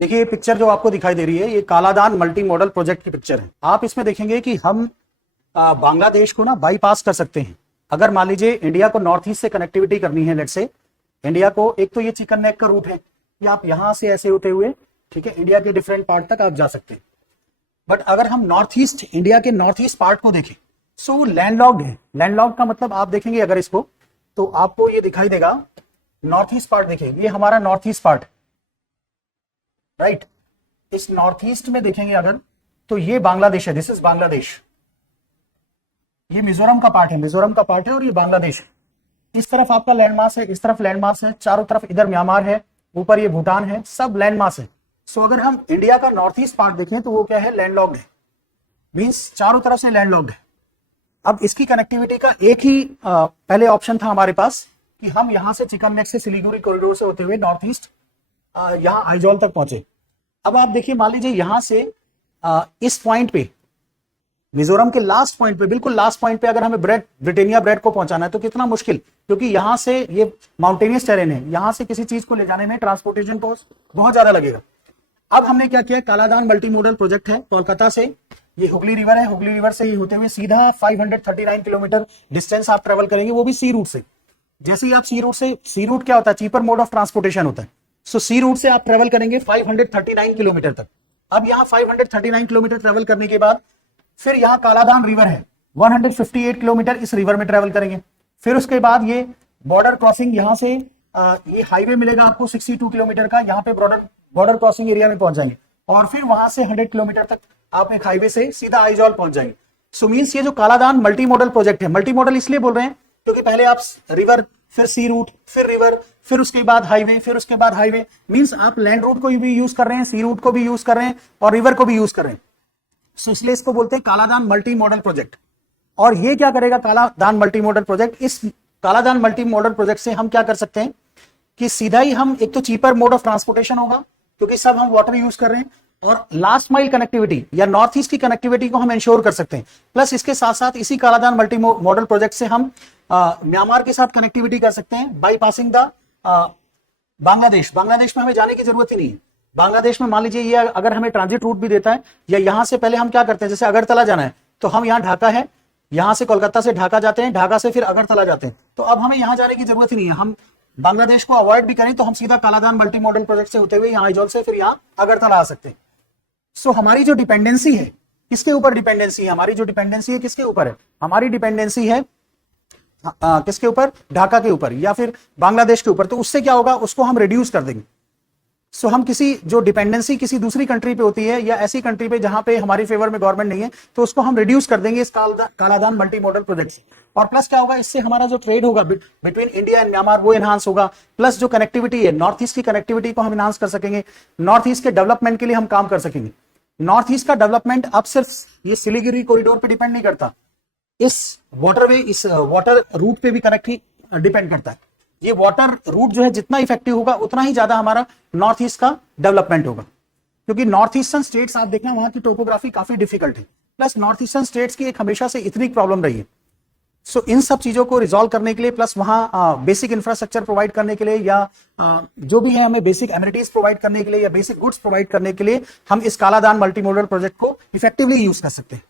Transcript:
देखिए ये पिक्चर जो आपको दिखाई दे रही है ये कालादान मल्टी मॉडल प्रोजेक्ट की पिक्चर है। आप इसमें देखेंगे कि हम बांग्लादेश को ना बाईपास कर सकते हैं। अगर मान लीजिए इंडिया को नॉर्थ ईस्ट से कनेक्टिविटी करनी है, लेट्स से इंडिया को, एक तो ये चिकन नेक का रूट है कि आप यहां से ऐसे होते हुए, ठीक है, इंडिया के डिफरेंट पार्ट तक आप जा सकते हैं। बट अगर हम नॉर्थ ईस्ट, इंडिया के नॉर्थ ईस्ट पार्ट को देखें सो वो लैंडलॉक्ड है। लैंडलॉक्ड का मतलब आप देखेंगे अगर इसको तो आपको ये दिखाई देगा नॉर्थ ईस्ट पार्ट। देखिए ये हमारा नॉर्थ ईस्ट पार्ट, राइट। इस नॉर्थ ईस्ट में देखेंगे अगर तो ये बांग्लादेश है, दिस इज बांग्लादेश। ये मिजोरम का पार्ट है, मिजोरम का पार्ट है, और ये बांग्लादेश है। इस तरफ आपका लैंडमास है, इस तरफ लैंडमास है, चारों तरफ इधर म्यांमार है, ऊपर ये भूटान है, सब लैंडमास है। सो अगर हम इंडिया का नॉर्थ ईस्ट पार्ट देखें तो वो क्या है, लैंडलॉक्ड है, मींस चारों तरफ से लैंडलॉक्ड है। अब इसकी कनेक्टिविटी का एक ही पहले ऑप्शन था हमारे पास कि हम यहां से चिकन नेक से सिलीगुड़ी कॉरिडोर से होते हुए नॉर्थ ईस्ट यहां आइजॉल तक पहुंचे। अब आप देखिए, मान लीजिए यहां से इस पॉइंट पे, मिजोरम के लास्ट पॉइंट पे, बिल्कुल लास्ट पॉइंट पे अगर हमें ब्रिटेनिया ब्रेड को पहुंचाना है तो कितना मुश्किल, क्योंकि यहां से ये माउंटेनियस टेरेन है, यहां से किसी चीज को ले जाने में ट्रांसपोर्टेशन कॉस्ट बहुत ज्यादा लगेगा। अब हमने क्या किया, कालादान मल्टी मॉडल प्रोजेक्ट है, कोलकाता से ये हुगली रिवर है, हुगली रिवर से ये होते हुए सीधा 539 किलोमीटर डिस्टेंस आप ट्रेवल करेंगे, वो भी सी रूट से। जैसे ही आप सी रूट से, सी रूट क्या होता है, चीपर मोड ऑफ ट्रांसपोर्टेशन होता है। सो सी रूट से आप ट्रेवल करेंगे 539 किलोमीटर तक। अब यहाँ 539 किलोमीटर ट्रेवल करने के बाद फिर यहाँ कालादान रिवर है, 158 किलोमीटर इस रिवर में ट्रेवल करेंगे। फिर उसके बाद ये बॉर्डर क्रॉसिंग, यहाँ से ये हाईवे मिलेगा आपको 62 किलोमीटर का, यहाँ पे बॉर्डर क्रॉसिंग एरिया में पहुंच जाएंगे, और फिर वहां से 100 किलोमीटर तक आप एक हाईवे से सीधा आइजॉल पहुंच जाएंगे। सो मीन्स ये जो कालादान मल्टी मॉडल प्रोजेक्ट है, मल्टी मॉडल इसलिए बोल रहे हैं क्योंकि पहले आप रिवर, फिर सी रूट, फिर रिवर, फिर उसके बाद हाईवे, फिर उसके बाद हाईवे, मींस आप लैंड रूट को भी यूज कर रहे हैं, सी रूट को भी यूज कर रहे हैं, और रिवर को भी यूज कर रहे हैं। सो इसलिए इसको बोलते हैं कालादान मल्टी मॉडल प्रोजेक्ट। और ये क्या करेगा कालादान मल्टी मॉडल प्रोजेक्ट, इस कालादान मल्टी मॉडल प्रोजेक्ट से हम क्या कर सकते हैं कि सीधा ही हम, एक तो चीपर मोड ऑफ ट्रांसपोर्टेशन होगा क्योंकि सब हम वाटर यूज कर रहे हैं, और लास्ट माइल कनेक्टिविटी या नॉर्थ ईस्ट की कनेक्टिविटी को हम इंश्योर कर सकते हैं। प्लस इसके साथ साथ इसी कालादान मल्टी मॉडल प्रोजेक्ट से हम म्यांमार के साथ कनेक्टिविटी कर सकते हैं by passing the Bangladesh. Bangladesh में हमें जाने की जरूरत ही नहीं है। बांग्लादेश में मान लीजिए ये अगर हमें ट्रांजिट रूट भी देता है, या यहां से पहले हम क्या करते हैं, जैसे अगरतला जाना है तो हम यहाँ ढाका है, यहां से कोलकाता से ढाका जाते हैं, ढाका से फिर अगरतला जाते हैं, तो अब हमें यहां जाने की जरूरत ही नहीं है। हम बांग्लादेश को अवॉइड भी करें तो हम सीधा कालादान मल्टी मॉडल प्रोजेक्ट से होते हुए यहाँ आइजॉल से फिर यहाँ अगरतला आ सकते हैं। सो हमारी जो डिपेंडेंसी है, किसके ऊपर डिपेंडेंसी है, हमारी जो डिपेंडेंसी है किसके ऊपर है, हमारी डिपेंडेंसी है किसके ऊपर, ढाका के ऊपर या फिर बांग्लादेश के ऊपर। तो उससे क्या होगा, उसको हम रिड्यूस कर देंगे। सो हम किसी जो डिपेंडेंसी किसी दूसरी कंट्री पे होती है या ऐसी कंट्री पे जहां पे हमारी फेवर में गवर्नमेंट नहीं है, तो उसको हम रिड्यूस कर देंगे इस कालादान मल्टी मॉडल प्रोजेक्ट से। और प्लस क्या होगा, इससे हमारा जो ट्रेड होगा बिटवीन इंडिया एंड म्यांमार वो एनहांस होगा। प्लस जो कनेक्टिविटी है, नॉर्थ ईस्ट की कनेक्टिविटी को हम एनहांस कर सकेंगे, नॉर्थ ईस्ट के डेवलपमेंट के लिए हम काम कर सकेंगे। नॉर्थ ईस्ट का डेवलपमेंट अब सिर्फ ये सिलीगुड़ी कॉरिडोर पे डिपेंड नहीं करता, इस वाटरवे, इस वाटर रूट पे भी कनेक्ट डिपेंड करता है। ये वाटर रूट जो है जितना इफेक्टिव होगा उतना ही ज्यादा हमारा नॉर्थ ईस्ट का डेवलपमेंट होगा, क्योंकि नॉर्थ ईस्टर्न स्टेट्स आप देखना वहां की टोपोग्राफी काफी डिफिकल्ट है। प्लस नॉर्थ ईस्टर्न स्टेट्स की एक हमेशा से इतनी प्रॉब्लम रही है। सो इन सब चीजों को रिजॉल्व करने के लिए, प्लस वहां बेसिक इंफ्रास्ट्रक्चर प्रोवाइड करने के लिए, या जो भी है हमें बेसिक एमिनिटीज प्रोवाइड करने के लिए या बेसिक गुड्स प्रोवाइड करने के लिए, हम इस कालादान मल्टी मॉडल प्रोजेक्ट को इफेक्टिवली यूज कर सकते हैं।